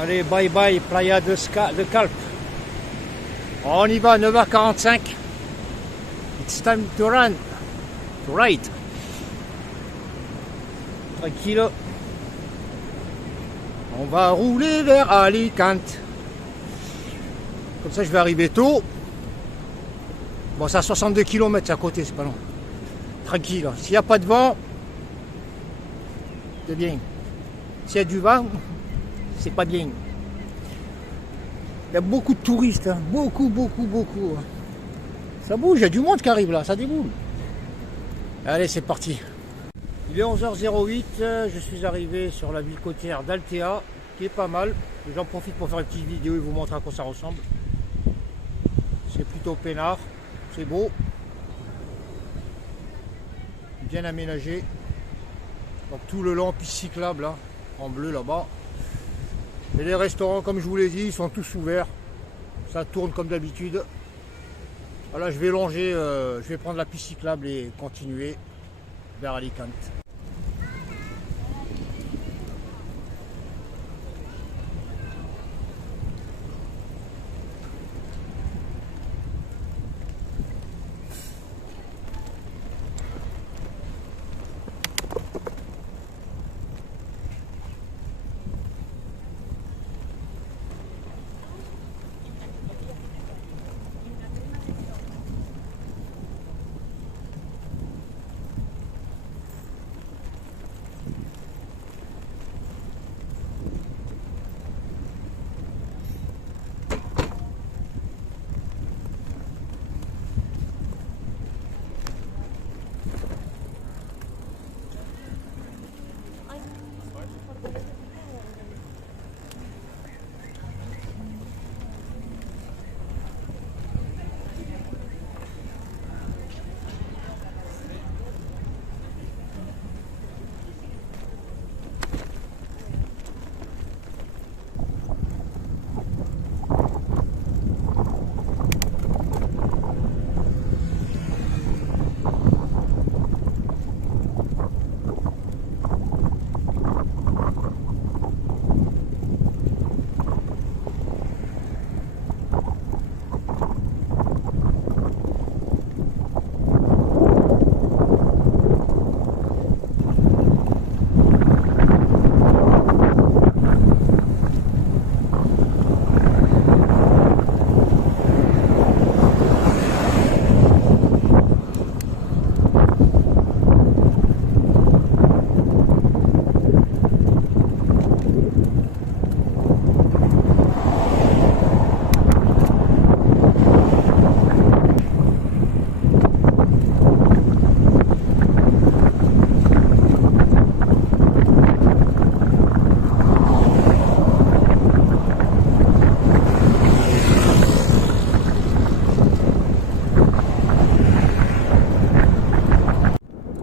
Allez, bye bye, Playa de Calpe. On y va, 9h45. It's time to run. To ride. Tranquille. On va rouler vers Alicante. Comme ça, je vais arriver tôt. Bon, c'est à 62 km, c'est à côté, c'est pas long. Tranquille. S'il n'y a pas de vent, c'est bien. S'il y a du vent, c'est pas bien. Il y a beaucoup de touristes, hein. Beaucoup. Ça bouge, il y a du monde qui arrive là, ça déboule. Allez, c'est parti. Il est 11h08, je suis arrivé sur la ville côtière d'Altea, qui est pas mal. J'en profite pour faire une petite vidéo et vous montrer à quoi ça ressemble. C'est plutôt peinard, c'est beau. Bien aménagé. Donc tout le long, piste cyclable, là, en bleu là-bas. Et les restaurants, comme je vous l'ai dit, ils sont tous ouverts. Ça tourne comme d'habitude. Voilà, je vais longer, je vais prendre la piste cyclable et continuer vers Alicante.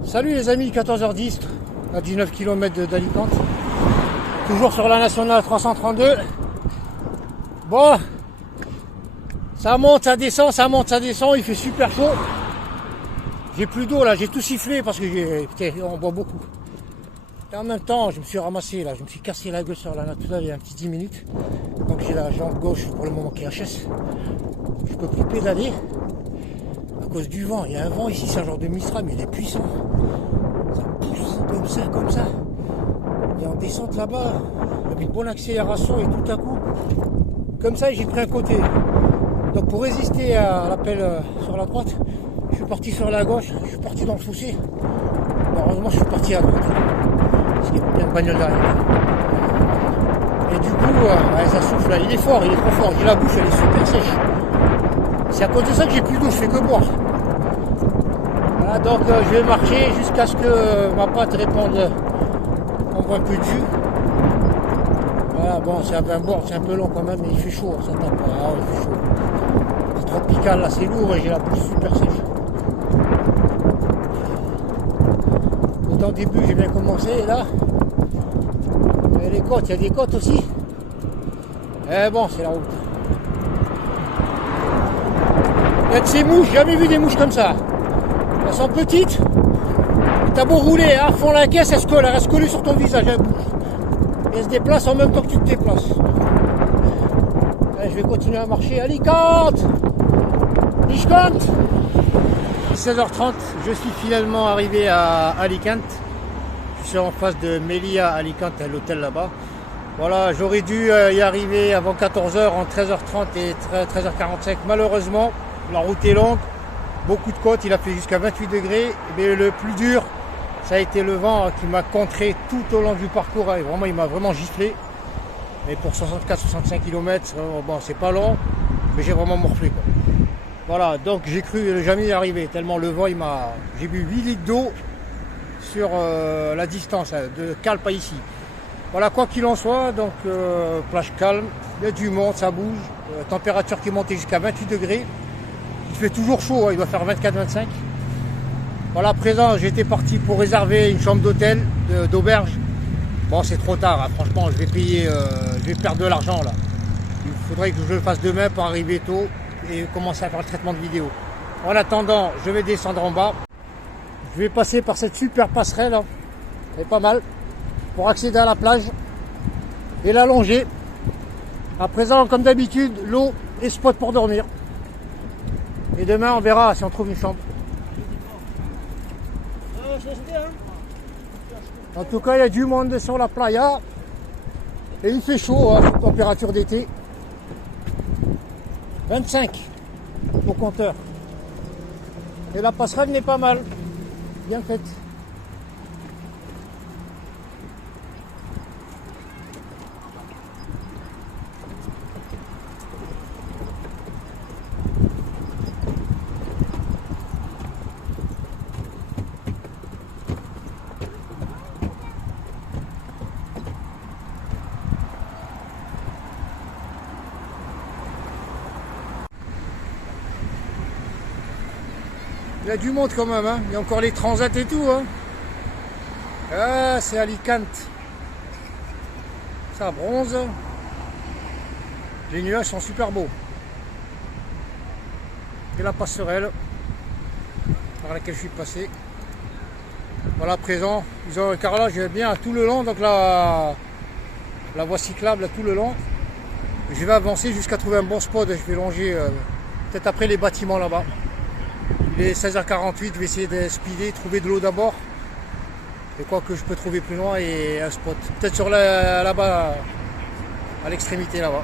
Salut les amis, 14h10, à 19 km d'Alicante. Toujours sur la nationale 332. Bon, ça monte, ça descend, il fait super chaud. J'ai plus d'eau là, j'ai tout sifflé parce que on boit beaucoup. Et en même temps, je me suis ramassé là, je me suis cassé la gueule sur la nationale il y a un petit 10 minutes. Donc j'ai la jambe gauche pour le moment qui HS. Je peux plus pédaler. À cause du vent, il y a un vent ici, c'est un genre de Mistral, mais il est puissant. Ça pousse comme ça. Et en descente là-bas, avec une bonne accélération et tout à coup, comme ça, j'ai pris un côté. Donc pour résister à l'appel sur la droite, je suis parti sur la gauche, je suis parti dans le fossé. Heureusement, je suis parti à droite. Parce qu'il y a plein de bagnoles derrière. Et du coup, ça souffle là, il est fort, il est trop fort. J'ai la bouche, elle est super sèche. C'est à cause de ça que j'ai plus d'eau, je fais que boire. Voilà, donc je vais marcher jusqu'à ce que ma pâte réponde. On voit un peu de jus. Voilà, bon, c'est un vin bord, c'est un peu long quand même, mais il fait chaud, ça tape. Ah, il fait chaud. C'est tropical là, c'est lourd et j'ai la bouche super sèche. Au début, j'ai bien commencé et là, il y a les côtes, il y a des côtes aussi. Et bon, c'est la route. Il y a de ces mouches, j'ai jamais vu des mouches comme ça. Elles sont petites. T'as beau rouler à fond la caisse, elle reste collée sur ton visage. Elle bouge. Et se déplace en même temps que tu te déplaces. Allez, je vais continuer à marcher. Alicante! Alicante! 16h30, je suis finalement arrivé à Alicante. Je suis en face de Melia Alicante, à l'hôtel là-bas. Voilà, j'aurais dû y arriver avant 14h, en 13h30 et 13h45. Malheureusement, la route est longue, beaucoup de côtes, il a fait jusqu'à 28 degrés. Mais le plus dur, ça a été le vent qui m'a contré tout au long du parcours. Vraiment, il m'a vraiment giflé. Mais pour 64-65 km, bon, c'est pas long, mais j'ai vraiment morflé, quoi. Voilà, donc j'ai cru jamais y arriver, tellement le vent, j'ai bu 8 litres d'eau sur la distance de Calpe à ici. Voilà, quoi qu'il en soit, donc plage calme, il y a du monde, ça bouge, température qui est montée jusqu'à 28 degrés. Il fait toujours chaud, hein, il doit faire 24-25. Voilà, à présent, j'étais parti pour réserver une chambre d'hôtel, d'auberge. Bon, c'est trop tard, hein, franchement, je vais payer, je vais perdre de l'argent là. Il faudrait que je le fasse demain pour arriver tôt et commencer à faire le traitement de vidéo. En attendant, je vais descendre en bas. Je vais passer par cette super passerelle, hein. Elle est pas mal, pour accéder à la plage et la longer. À présent, comme d'habitude, l'eau et spot pour dormir. Et demain, on verra si on trouve une chambre. En tout cas, il y a du monde sur la playa. Et il fait chaud, hein, température d'été. 25 au compteur. Et la passerelle n'est pas mal. Bien faite. Il y a du monde quand même, hein. Il y a encore les transats et tout, hein. Ah, c'est Alicante. Ça bronze. Les nuages sont super beaux. Et la passerelle par laquelle je suis passé. Voilà, à présent, ils ont un carrelage bien tout le long, donc la voie cyclable à tout le long. Je vais avancer jusqu'à trouver un bon spot. Je vais longer peut-être après les bâtiments là-bas. Il est 16h48, je vais essayer de speeder, trouver de l'eau d'abord. Et quoi que je peux trouver plus loin et un spot. Peut-être sur là-bas, à l'extrémité là-bas.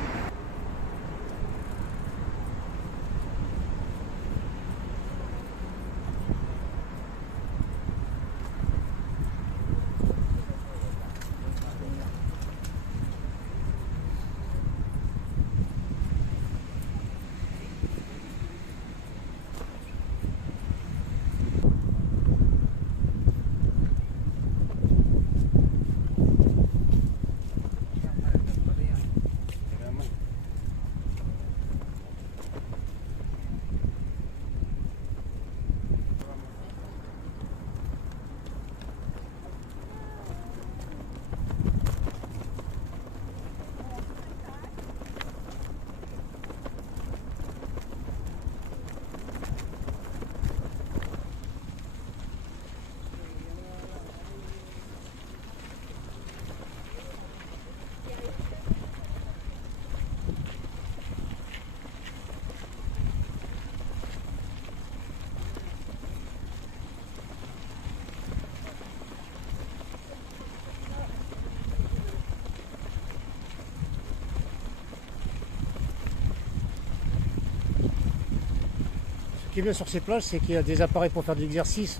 Ce qui est bien sur ces plages, c'est qu'il y a des appareils pour faire de l'exercice.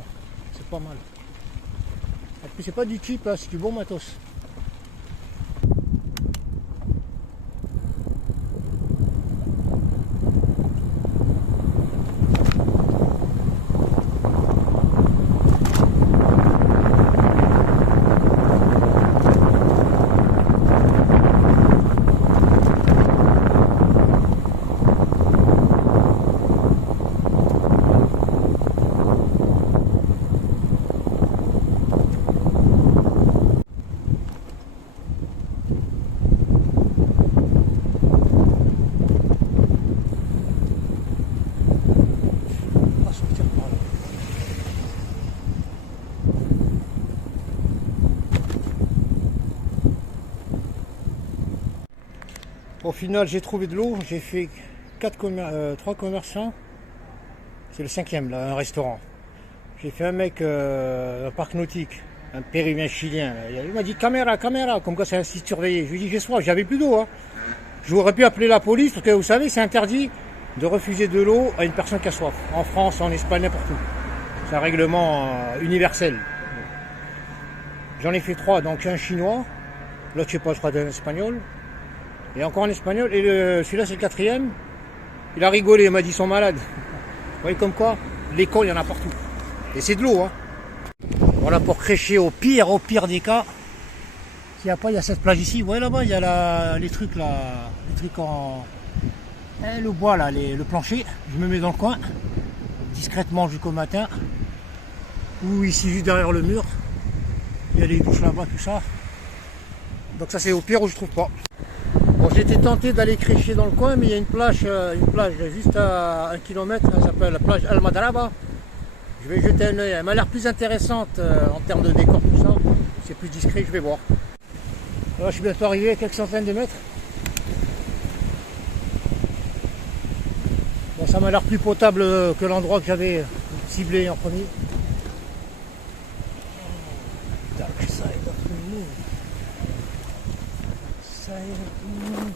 C'est pas mal. Et puis c'est pas du cheap, là, c'est du bon matos. Au final, j'ai trouvé de l'eau. J'ai fait 3 commerçants. C'est le 5e, là, un restaurant. J'ai fait un mec, un parc nautique, un péruvien chilien. Là. Il m'a dit caméra, comme quoi c'est un site surveillé. Je lui ai dit j'ai soif, j'avais plus d'eau. Hein. J'aurais pu appeler la police parce que vous savez, c'est interdit de refuser de l'eau à une personne qui a soif. En France, en Espagne, n'importe où. C'est un règlement universel. J'en ai fait 3, donc un chinois, l'autre je sais pas, je crois d'un espagnol, et encore un espagnol, et celui-là c'est le 4e. Il a rigolé, il m'a dit ils sont malades. Vous voyez comme quoi, l'école il y en a partout. Et c'est de l'eau, hein. Voilà pour crécher au pire des cas. S'il n'y a pas, il y a cette plage ici. Vous voyez là-bas, il y a les trucs là, les trucs en... le bois là, le plancher. Je me mets dans le coin, discrètement jusqu'au matin. Ou ici juste derrière le mur. Il y a les douches là-bas, tout ça. Donc ça c'est au pire où je trouve pas. Bon, j'étais tenté d'aller crécher dans le coin, mais il y a une plage juste à 1 km, elle s'appelle la plage Al Madraba. Je vais jeter un œil, elle m'a l'air plus intéressante en termes de décor, tout ça. C'est plus discret, je vais voir. Là, je suis bientôt arrivé à quelques centaines de mètres. Bon, ça m'a l'air plus potable que l'endroit que j'avais ciblé en premier. Dark side of the moon. Side of the moon.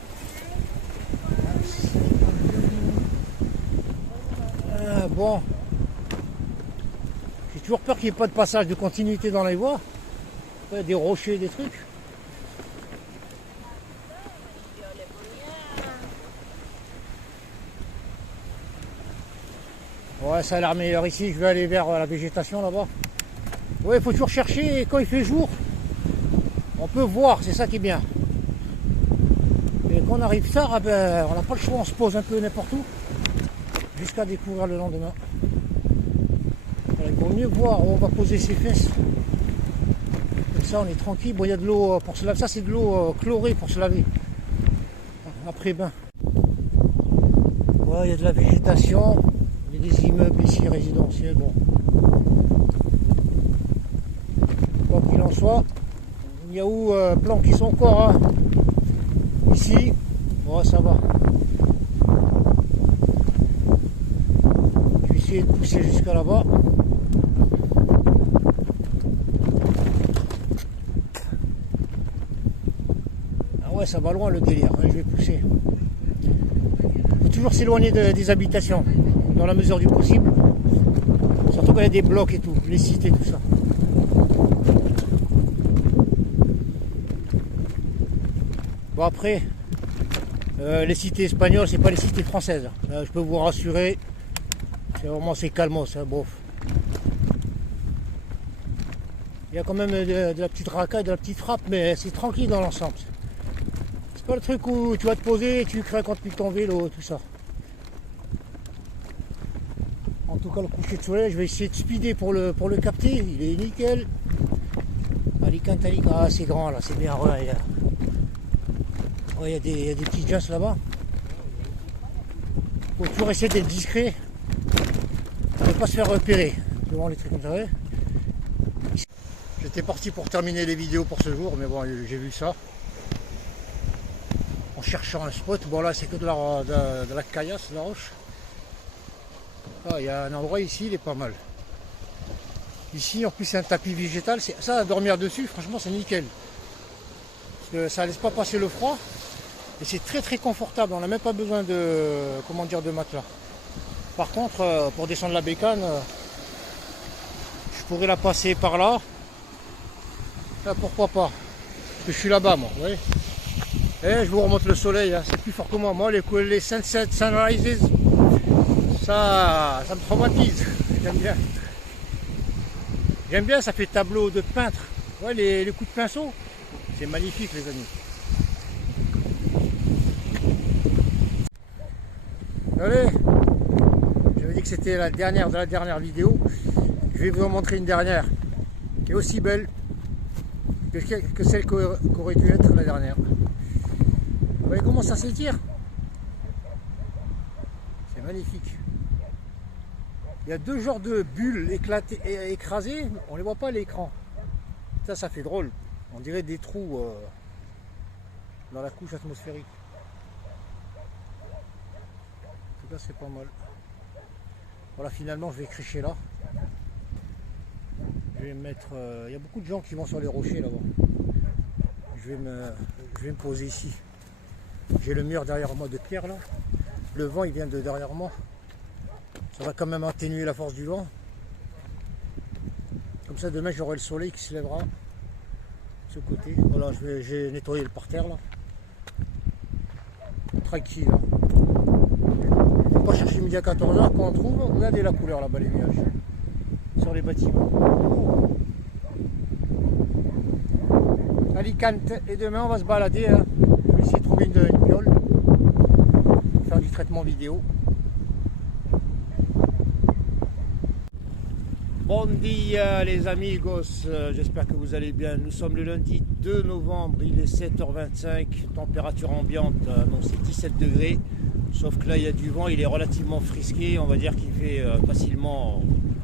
Bon. J'ai toujours peur qu'il n'y ait pas de passage de continuité dans les voies. Des rochers, des trucs. Ouais, ça a l'air meilleur ici. Je vais aller vers la végétation là-bas. Ouais, il faut toujours chercher. Et quand il fait jour, on peut voir. C'est ça qui est bien. Et quand on arrive tard, on n'a pas le choix. On se pose un peu n'importe où. Jusqu'à découvrir le lendemain. Voilà, il vaut mieux voir où on va poser ses fesses. Comme ça, on est tranquille. Bon, il y a de l'eau pour se laver. Ça, c'est de l'eau chlorée pour se laver. Après bain. Ouais, il y a de la végétation. Il y a des immeubles ici résidentiels. Bon. Quoi qu'il en soit, il y a où plans qui sont encore hein. Ici. Bon, ça va. Je vais essayer de pousser jusqu'à là-bas. Ah ouais, ça va loin le délire. Hein, je vais pousser. Il faut toujours s'éloigner des habitations, dans la mesure du possible. Surtout quand il y a des blocs et tout, les sites et tout ça. Bon après, les cités espagnoles, c'est pas les cités françaises. Je peux vous rassurer, c'est calmos, hein, bof. Il y a quand même de la petite racaille, de la petite frappe, mais c'est tranquille dans l'ensemble. C'est pas le truc où tu vas te poser, tu craques quand tu ton vélo, tout ça. En tout cas, le coucher de soleil, je vais essayer de speeder pour le capter. Il est nickel. Alicante. Ah, c'est grand là, c'est bien. Ouais, il y a des petits jazz là-bas. Faut toujours essayer d'être discret. Ne pas se faire repérer devant les trucs comme ça. Ouais. J'étais parti pour terminer les vidéos pour ce jour, mais bon, j'ai vu ça. En cherchant un spot. Bon, là, c'est que de la caillasse, de la roche. Ah, il y a un endroit ici, il est pas mal. Ici, en plus, c'est un tapis végétal. Ça, à dormir dessus, franchement, c'est nickel. Parce que ça laisse pas passer le froid. Et c'est très très confortable. On n'a même pas besoin de matelas. Par contre, pour descendre la bécane, je pourrais la passer par là. Là, pourquoi pas? Parce que je suis là-bas, moi. Vous voyez? Et je vous remonte le soleil. Hein. C'est plus fort que moi. Moi, les sunset, sunrises. Ça me traumatise, j'aime bien. J'aime bien, ça fait tableau de peintre. Ouais, les coups de pinceau, c'est magnifique les amis. Allez, j'avais dit que c'était la dernière de la dernière vidéo. Je vais vous en montrer une dernière qui est aussi belle que celle qu'aurait dû être la dernière. Vous voyez comment ça s'étire? C'est magnifique. Il y a deux genres de bulles éclatées et écrasées, on ne les voit pas à l'écran. Ça fait drôle. On dirait des trous dans la couche atmosphérique. tout cas c'est pas mal. Voilà, finalement je vais crécher là. Je vais me mettre. Il y a beaucoup de gens qui vont sur les rochers là-bas. Je vais me poser ici. J'ai le mur derrière moi de pierre là. Le vent il vient de derrière moi. Ça va quand même atténuer la force du vent. Comme ça demain j'aurai le soleil qui se lèvera. De ce côté. Voilà, j'ai nettoyé le parterre là. Tranquille. Hein. On va pas chercher midi à 14h quand on trouve. Regardez la couleur là-bas, les nuages. Sur les bâtiments. Alicante. Et demain on va se balader. Hein. Je vais essayer de trouver une piole. Faire du traitement vidéo. Bon dia les amigos, j'espère que vous allez bien. Nous sommes le lundi 2 novembre, il est 7h25, température ambiante, donc c'est 17 degrés. Sauf que là il y a du vent, il est relativement frisqué, on va dire qu'il fait facilement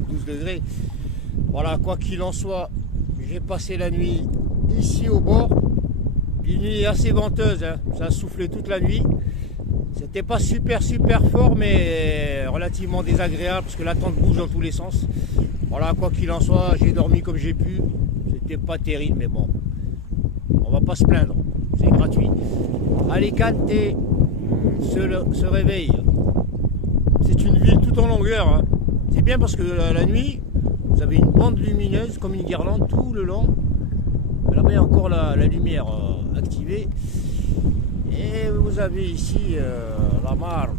12 degrés. Voilà, quoi qu'il en soit, j'ai passé la nuit ici au bord. Une nuit assez venteuse, hein. Ça a soufflé toute la nuit. C'était pas super fort, mais relativement désagréable parce que la tente bouge dans tous les sens. Voilà, quoi qu'il en soit, j'ai dormi comme j'ai pu. C'était pas terrible, mais bon, on va pas se plaindre, c'est gratuit. Alicante se réveille. C'est une ville tout en longueur. Hein. C'est bien parce que la nuit, vous avez une bande lumineuse comme une guirlande tout le long. Là-bas, il y a encore la lumière activée. Et vous avez ici la mare.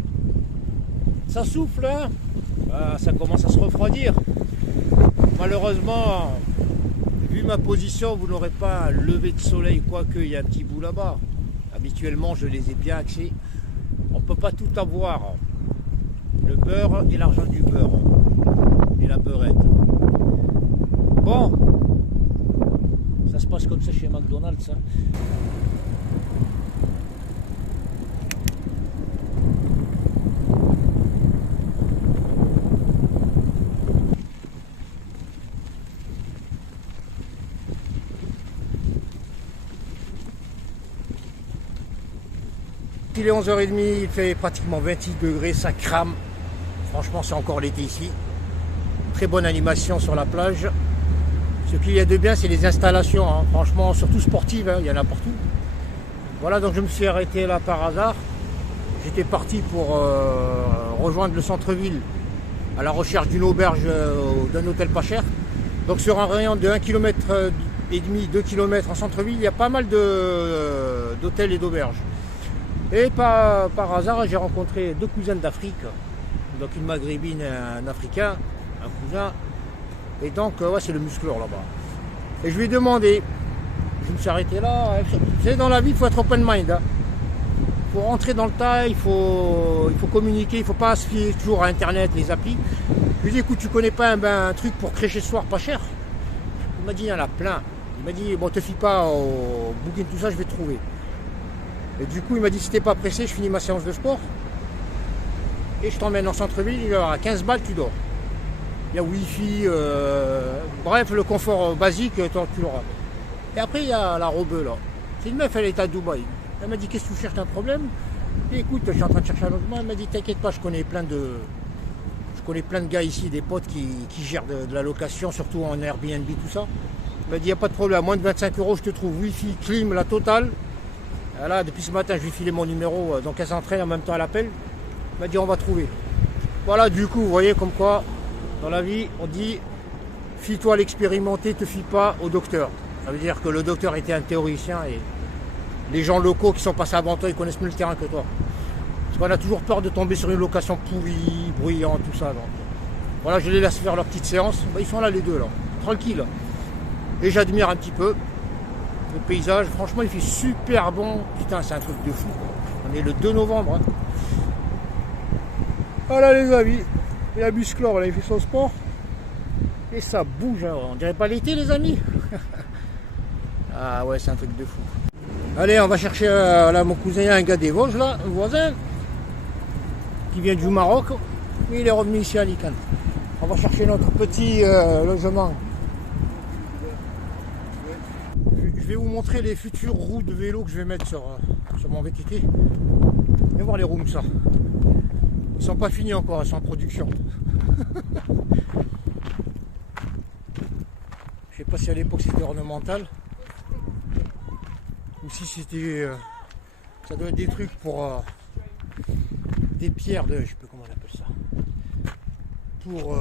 Ça souffle, hein. Ça commence à se refroidir. Malheureusement, vu ma position, vous n'aurez pas un lever de soleil, quoique il y a un petit bout là-bas. Habituellement, je les ai bien axés. On ne peut pas tout avoir. Le beurre et l'argent du beurre. Et la beurrette. Bon, ça se passe comme ça chez McDonald's. Hein. Il est 11h30, il fait pratiquement 28 degrés, ça crame. Franchement, c'est encore l'été ici. Très bonne animation sur la plage. Ce qu'il y a de bien, c'est les installations. Hein. Franchement, surtout sportives, hein. Il y en a partout. Voilà, donc je me suis arrêté là par hasard. J'étais parti pour rejoindre le centre-ville à la recherche d'une auberge, d'un hôtel pas cher. Donc sur un rayon de 1,5 km et demi, 2 km en centre-ville, il y a pas mal d'hôtels et d'auberges. Et par hasard, j'ai rencontré deux cousines d'Afrique, donc une maghrébine et un africain, un cousin. Et donc, ouais, c'est le muscleur là-bas. Et je lui ai demandé, je me suis arrêté là. Vous savez, dans la vie, il faut être open mind. Hein. Il faut rentrer dans le tas, il faut communiquer, il ne faut pas se fier toujours à Internet, les applis. Je lui ai dit, écoute, tu connais pas un truc pour crécher ce soir pas cher? Il m'a dit, il y en a plein. Il m'a dit, bon, te fie pas au booking, tout ça, je vais te trouver. Et du coup, il m'a dit, si t'es pas pressé, je finis ma séance de sport. Et je t'emmène en centre-ville, il y aura 15 balles, tu dors. Il y a Wi-Fi, bref, le confort basique, tu l'auras. Et après, il y a la robe là. C'est une meuf, elle est à Dubaï. Elle m'a dit, qu'est-ce que tu cherches, un problème? Et écoute, je suis en train de chercher un logement. Elle m'a dit, t'inquiète pas, je connais plein de gars ici, des potes qui gèrent de la location, surtout en Airbnb, tout ça. Elle m'a dit, il n'y a pas de problème, à moins de 25 €, je te trouve Wi-Fi, clim, la totale. Et là, depuis ce matin, je lui ai filé mon numéro, donc elle s'entraîne en même temps, elle appelle. Elle m'a dit, on va trouver. Voilà, du coup, vous voyez comme quoi, dans la vie, on dit, fie-toi à l'expérimenté, te fie pas au docteur. Ça veut dire que le docteur était un théoricien et les gens locaux qui sont passés avant toi, ils connaissent mieux le terrain que toi. Parce qu'on a toujours peur de tomber sur une location pourrie, bruyante, tout ça. Donc. Voilà, je les laisse faire leur petite séance. Bah, ils sont là les deux, là, tranquilles. Et j'admire un petit peu le paysage. Franchement, il fait super bon. Putain, c'est un truc de fou. On est le 2 novembre. Hein. Voilà les amis. Et la musclore, là, il fait son sport. Et ça bouge. Hein. On dirait pas l'été, les amis. Ah ouais, c'est un truc de fou. Allez, on va chercher là, mon cousin, un gars des Vosges, là, un voisin, qui vient du Maroc. Et il est revenu ici à Alicante. On va chercher notre petit logement. Je vais vous montrer les futures roues de vélo que je vais mettre sur mon VTT. Viens voir les roues comme ça. Ils sont pas finis encore, ils sont en production. Je sais pas si à l'époque c'était ornemental ou si c'était ça doit être des trucs pour des pierres de, je sais plus comment on appelle ça, pour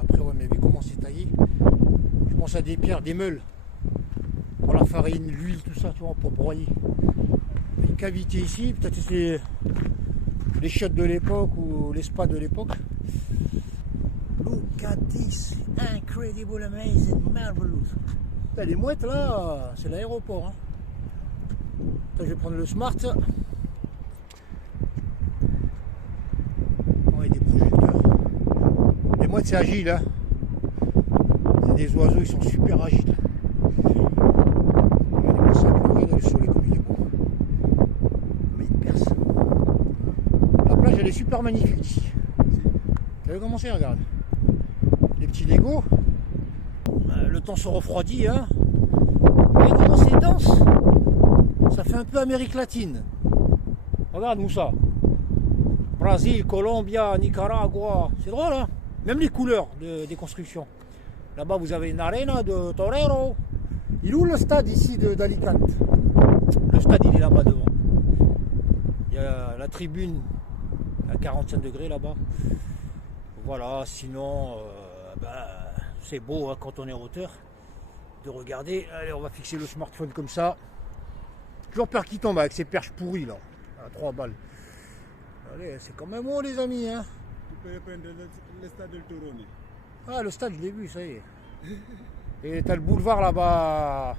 après ouais, mais vu comment c'est taillé, je pense à des pierres, des meules pour la farine, l'huile, tout ça, tu vois, pour broyer. Une cavité ici, peut-être c'est les chiottes de l'époque ou les spas de l'époque. Look at this incredible, amazing, marvelous. Là, les mouettes là, c'est l'aéroport. Hein. Là, je vais prendre le smart. Ouais, des projecteurs. Les mouettes c'est agile. Hein. C'est des oiseaux, ils sont super agiles. Regardez le soleil comme il est beau. Mais il perce. La plage elle est super magnifique ici. Tu as vu comment c'est, regarde. Les petits Legos. Le temps se refroidit, hein. Regardez comment c'est dense. Ça fait un peu Amérique latine. Regarde Moussa. Brésil, Colombia, Nicaragua. C'est drôle, hein. Même les couleurs des constructions. Là-bas, vous avez une arena de Torero. Il est où le stade ici d'Alicante? Le stade, il est là-bas devant. Il y a la tribune à 45 degrés là-bas. Voilà, sinon, c'est beau hein, quand on est en hauteur de regarder. Allez, on va fixer le smartphone comme ça. Toujours peur qu'il tombe avec ses perches pourries là, à 3 balles. Allez, c'est quand même haut les amis. Hein. Tu peux prendre le stade de Torone. Ah, le stade, je l'ai vu, ça y est. Et t'as le boulevard là-bas.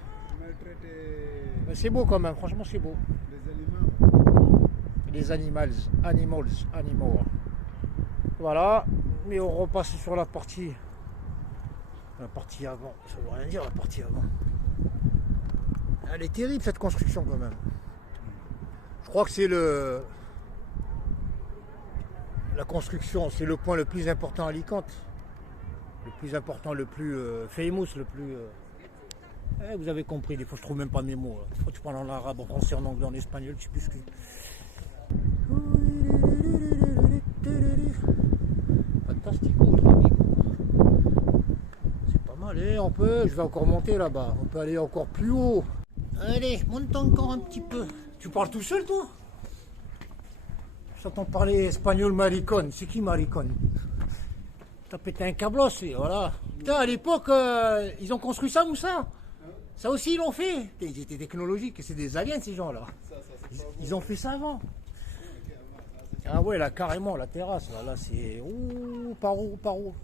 C'est beau quand même, franchement c'est beau. Les animaux. Voilà, mais on repasse sur la partie avant. Ça veut rien dire la partie avant. Elle est terrible cette construction quand même. Je crois que c'est la construction, c'est le point le plus important à Alicante. Le plus important, le plus famous, le plus... vous avez compris, des fois je trouve même pas mes mots. Là. Des fois tu parles en arabe, en français, en anglais, en espagnol, je sais plus ce que... Fantastico, les amis. C'est pas mal, et je vais encore monter là-bas. On peut aller encore plus haut. Allez, monte encore un petit peu. Tu parles tout seul, toi? J'entends parler espagnol maricon. C'est qui maricon? T'as pété un câblos, voilà. Putain, à l'époque, ils ont construit ça, Moussa. Ça aussi, ils l'ont fait. Ils étaient technologiques, c'est des aliens, ces gens-là. Ils ont fait ça avant. Ah ouais, là, carrément, la terrasse, là c'est... Ouh, par où?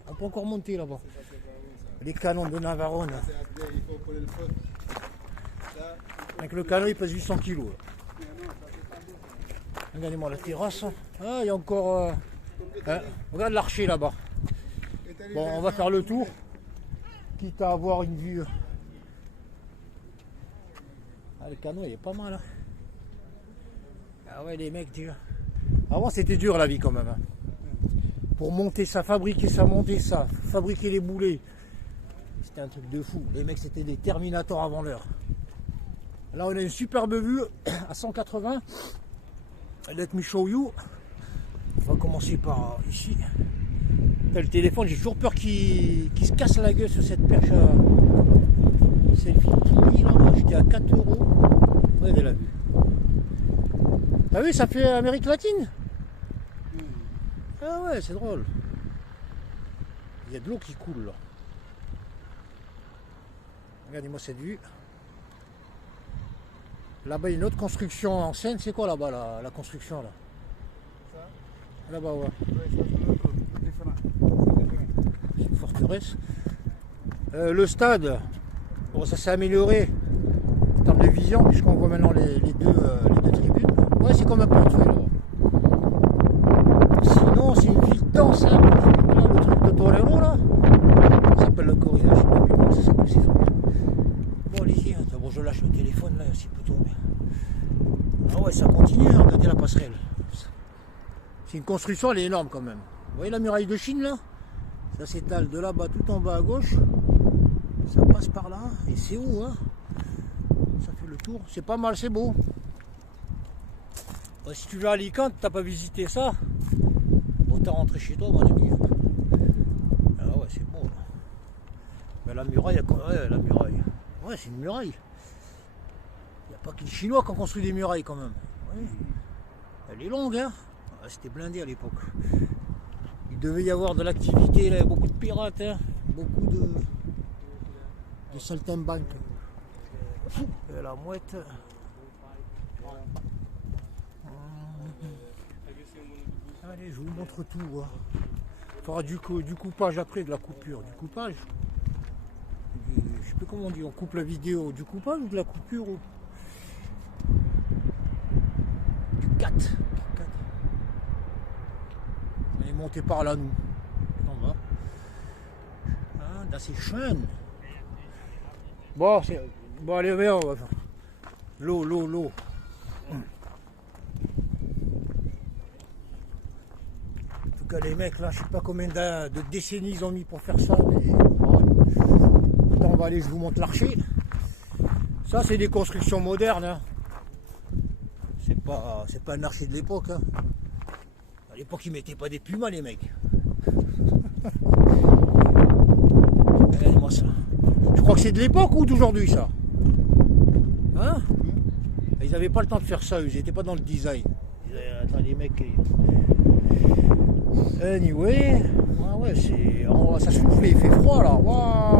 On peut encore monter, là-bas. Les canons de Navarone. Avec le canon, il pèse 800 kg. Regardez-moi la terrasse. Ah, il y a encore... regarde l'archer, là-bas. Bon, on va faire le tour, quitte à avoir une vue. Ah, le canot il est pas mal. Hein. Ah ouais, les mecs, dur. Avant, c'était dur la vie quand même. Hein. Pour monter ça, fabriquer ça, monter ça, fabriquer les boulets. C'était un truc de fou. Les mecs, c'était des Terminators avant l'heure. Là, on a une superbe vue à 180. Let me show you. On va commencer par ici. T'as le téléphone, j'ai toujours peur qu'il se casse la gueule sur cette perche. Selfie pourri là, j'étais à 4 €. Regardez la vue. T'as vu, ça fait Amérique latine. Ah ouais, c'est drôle. Il y a de l'eau qui coule là. Regardez-moi cette vue. Là-bas, il y a une autre construction ancienne. C'est quoi là-bas, la construction là? Là-bas, ouais. C'est une forteresse. Le stade, bon, ça s'est amélioré en termes de vision, puisqu'on voit maintenant les deux tribunes. Ouais, c'est comme un portefeuille là-bas. Sinon, c'est une ville dense. Hein. Là, le truc de Torero, là, ça s'appelle le corridor. Je sais pas plus comment ça s'appelle ces trucs. Bon, allez-y. Hein. Bon, je lâche le téléphone là, s'il peut tomber. Ah ouais, ça continue. Hein. Regardez la passerelle. C'est une construction, elle est énorme quand même. Vous voyez la muraille de Chine là? Ça s'étale de là-bas tout en bas à gauche. Ça passe par là. Et c'est où hein? Ça fait le tour. C'est pas mal, c'est beau. Bah, si tu vas à Alicante, t'as pas visité ça. à rentrer chez toi, mon ami. Ah ouais, c'est bon. Là. Mais la muraille, ouais, la muraille. Ouais, c'est une muraille. Il n'y a pas que les Chinois qui ont construit des murailles quand même. Ouais. Elle est longue, hein. Ah, c'était blindé à l'époque. Il devait y avoir de l'activité, là, beaucoup de pirates, hein. Beaucoup de saltimbanques. Et la mouette. Allez, je vous montre tout. Hein. Il faudra du coupage après, de la coupure. Du coupage. Je sais plus comment on dit, on coupe la vidéo. Du coupage ou de la coupure ou... Du 4. On est monté par là, nous. En bas. Ah, là, c'est chaîne. Bon, allez, viens, on va faire. L'eau. En tout cas, les mecs, là, je sais pas combien de décennies ils ont mis pour faire ça, mais... Attends, on va aller, je vous montre l'archer. Ça, c'est des constructions modernes, hein. C'est pas un archer de l'époque, hein. À l'époque, ils mettaient pas des pumas, les mecs. Regardez-moi ça. Je crois que c'est de l'époque ou d'aujourd'hui, ça? Hein? Ils n'avaient pas le temps de faire ça, ils n'étaient pas dans le design. Attends, les mecs. Anyway, ouais, ça souffle, il fait froid là. Waouh.